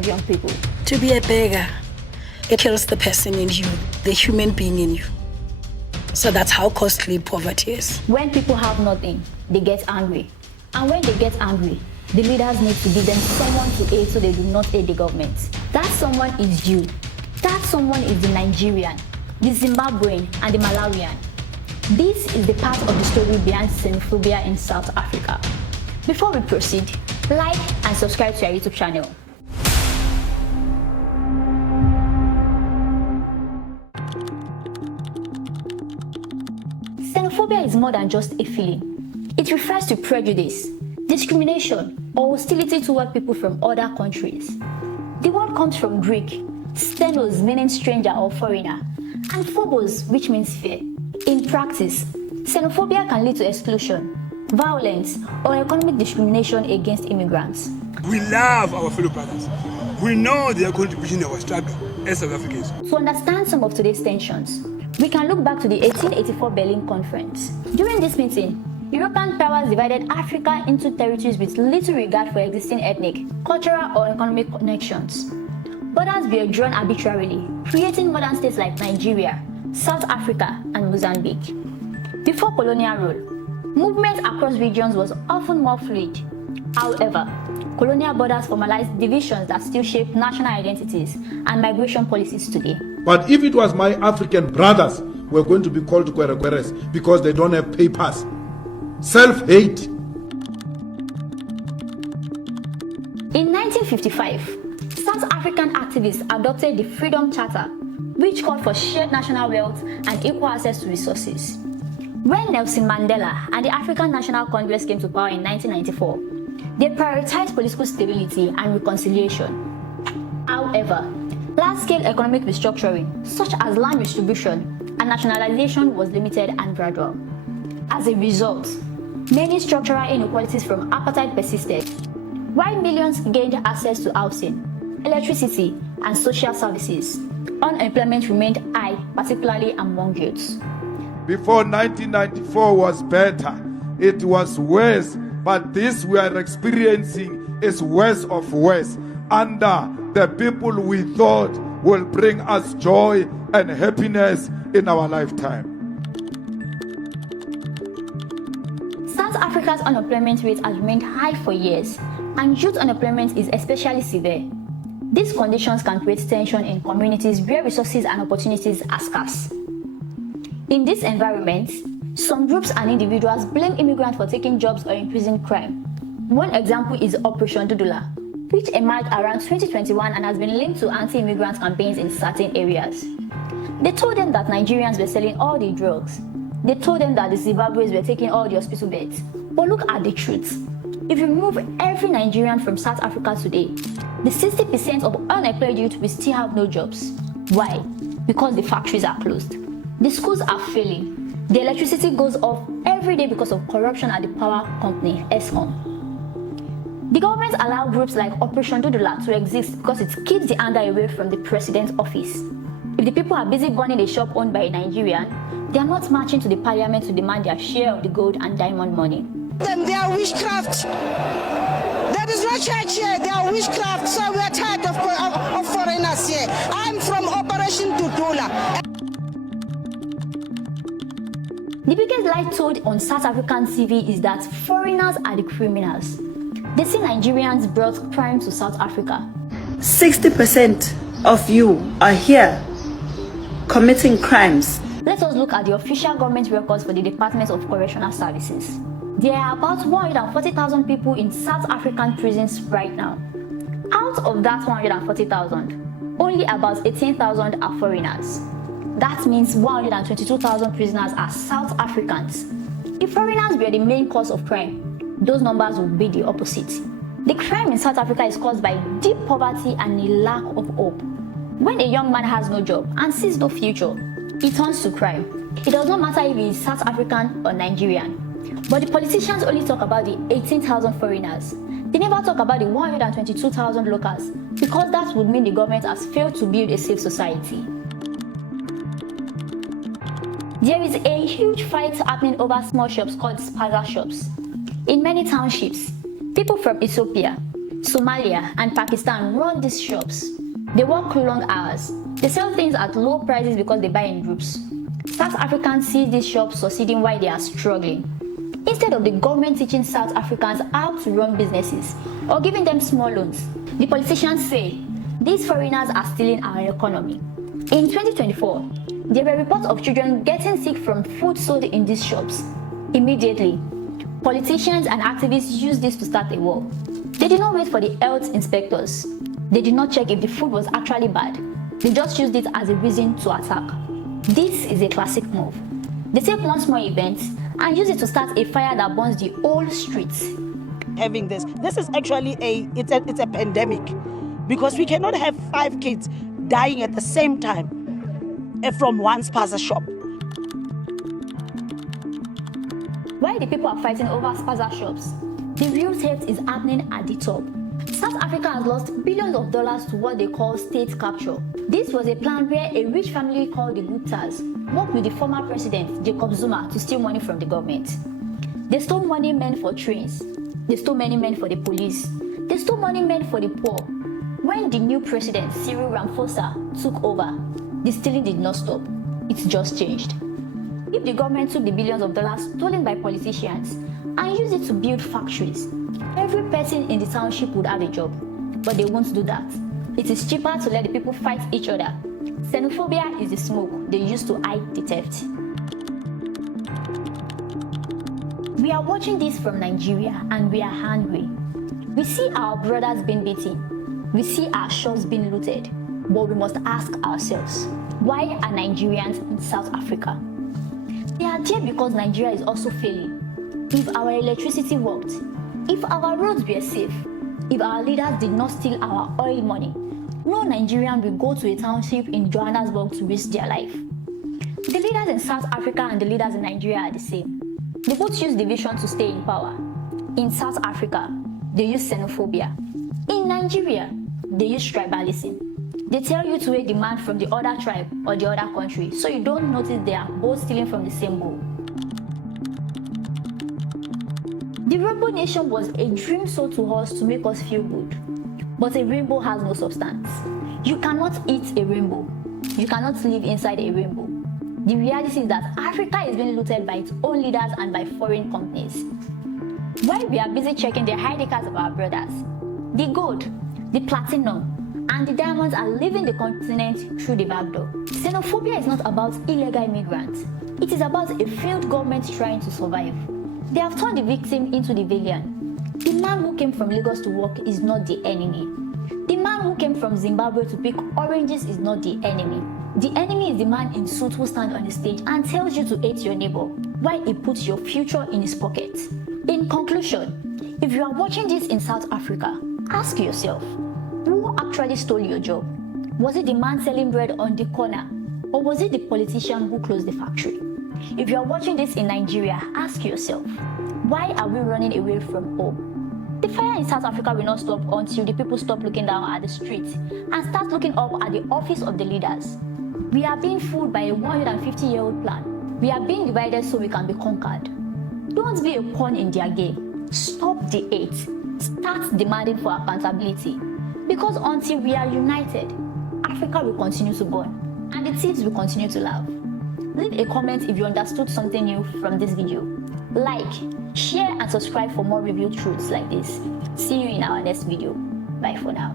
among young people. To be a beggar, it kills the person in you, the human being in you. So that's how costly poverty is. When people have nothing, they get angry. And when they get angry, the leaders need to give them someone to aid so they do not aid the government. That someone is you. That someone is the Nigerian, the Zimbabwean, and the Malawian. This is the part of the story behind xenophobia in South Africa. Before we proceed, like and subscribe to our YouTube channel. Xenophobia is more than just a feeling. It refers to prejudice, discrimination, or hostility toward people from other countries. The word comes from Greek, xenos meaning stranger or foreigner, and phobos, which means fear. In practice, xenophobia can lead to exclusion, violence, or economic discrimination against immigrants. We love our fellow brothers. We know their contribution in our struggle as South Africans. To understand some of today's tensions, we can look back to the 1884 Berlin Conference. During this meeting, European powers divided Africa into territories with little regard for existing ethnic, cultural, or economic connections. Borders were drawn arbitrarily, creating modern states like Nigeria, South Africa, and Mozambique. Before colonial rule, movement across regions was often more fluid. However, colonial borders formalized divisions that still shape national identities and migration policies today. But if it was my African brothers who were going to be called Kwerekweres because they don't have papers, self-hate. In 1955, South African activists adopted the Freedom Charter, which called for shared national wealth and equal access to resources. When Nelson Mandela and the African National Congress came to power in 1994, they prioritized political stability and reconciliation. However, large-scale economic restructuring, such as land distribution and nationalization, was limited and gradual. As a result, many structural inequalities from apartheid persisted. While millions gained access to housing, electricity, and social services, unemployment remained high, particularly among youths. Before 1994 was better, it was worse, but this we are experiencing is worse of worse under the people we thought will bring us joy and happiness in our lifetime. South Africa's unemployment rate has remained high for years, and youth unemployment is especially severe. These conditions can create tension in communities where resources and opportunities are scarce. In this environment, some groups and individuals blame immigrants for taking jobs or increasing crime. One example is Operation Dudula, which emerged around 2021 and has been linked to anti-immigrant campaigns in certain areas. They told them that Nigerians were selling all the drugs. They told them that the Zimbabweans were taking all the hospital beds. But look at the truth. If you remove every Nigerian from South Africa today, the 60% of unemployed youth will still have no jobs. Why? Because the factories are closed. The schools are failing. The electricity goes off every day because of corruption at the power company, Eskom. The government allowed groups like Operation Dudula to exist because it keeps the anger away from the president's office. If the people are busy burning a shop owned by a Nigerian, they are not marching to the parliament to demand their share of the gold and diamond money. They are witchcraft. There is no church here. They are witchcraft. So we are tired of foreigners here. I'm from Operation Dudula. The biggest lie told on South African TV is that foreigners are the criminals. They say Nigerians brought crime to South Africa. 60% of you are here committing crimes. Let us look at the official government records for the Department of Correctional Services. There are about 140,000 people in South African prisons right now. Out of that 140,000, only about 18,000 are foreigners. That means 122,000 prisoners are South Africans. If foreigners were the main cause of crime, those numbers would be the opposite. The crime in South Africa is caused by deep poverty and a lack of hope. When a young man has no job and sees no future, he turns to crime. It does not matter if he is South African or Nigerian. But the politicians only talk about the 18,000 foreigners. They never talk about the 122,000 locals, because that would mean the government has failed to build a safe society. There is a huge fight happening over small shops called Spaza shops. In many townships, people from Ethiopia, Somalia, and Pakistan run these shops. They work long hours. They sell things at low prices because they buy in groups. South Africans see these shops succeeding while they are struggling. Instead of the government teaching South Africans how to run businesses or giving them small loans, the politicians say these foreigners are stealing our economy. In 2024, there were reports of children getting sick from food sold in these shops. Immediately, politicians and activists used this to start a war. They did not wait for the health inspectors. They did not check if the food was actually bad. They just used it as a reason to attack. This is a classic move. They take one small event and use it to start a fire that burns the whole streets. Having this is actually it's a pandemic, because we cannot have 5 kids dying at the same time from one Spaza shop. While the people are fighting over Spaza shops, the real threat is happening at the top. South Africa has lost billions of dollars to what they call state capture. This was a plan where a rich family called the Guptas worked with the former president, Jacob Zuma, to steal money from the government. They stole money meant for trains. They stole money meant for the police. They stole money meant for the poor. When the new president, Cyril Ramaphosa, took over, the stealing did not stop. It just changed. If the government took the billions of dollars stolen by politicians and used it to build factories, every person in the township would have a job. But they won't do that. It is cheaper to let the people fight each other. Xenophobia is the smoke they use to hide the theft. We are watching this from Nigeria and we are angry. We see our brothers being beaten. We see our shops being looted. But we must ask ourselves, why are Nigerians in South Africa? They are there because Nigeria is also failing. If our electricity worked, if our roads were safe, if our leaders did not steal our oil money, no Nigerian will go to a township in Johannesburg to risk their life. The leaders in South Africa and the leaders in Nigeria are the same. They both use division to stay in power. In South Africa, they use xenophobia. In Nigeria, they use tribalism. They tell you to hate the man from the other tribe or the other country, so you don't notice they are both stealing from the same bowl. The Rainbow Nation was a dream sold to us to make us feel good. But a rainbow has no substance. You cannot eat a rainbow. You cannot live inside a rainbow. The reality is that Africa is being looted by its own leaders and by foreign companies. While we are busy checking the ID cards of our brothers, the gold, the platinum, and the diamonds are leaving the continent through the back door. Xenophobia is not about illegal immigrants. It is about a failed government trying to survive. They have turned the victim into the villain. The man who came from Lagos to work is not the enemy. The man who came from Zimbabwe to pick oranges is not the enemy. The enemy is the man in suit who stands on the stage and tells you to hate your neighbor while he puts your future in his pocket. In conclusion, if you are watching this in South Africa, ask yourself, who actually stole your job? Was it the man selling bread on the corner, or was it the politician who closed the factory? If you are watching this in Nigeria, ask yourself, why are we running away from home? The fire in South Africa will not stop until the people stop looking down at the streets and start looking up at the office of the leaders. We are being fooled by a 150-year-old plan. We are being divided so we can be conquered. Don't be a pawn in their game. Stop the hate. Start demanding for accountability. Because until we are united, Africa will continue to burn and the thieves will continue to laugh. Leave a comment if you understood something new from this video. Like, share and subscribe for more review truths like this. See you in our next video. Bye for now.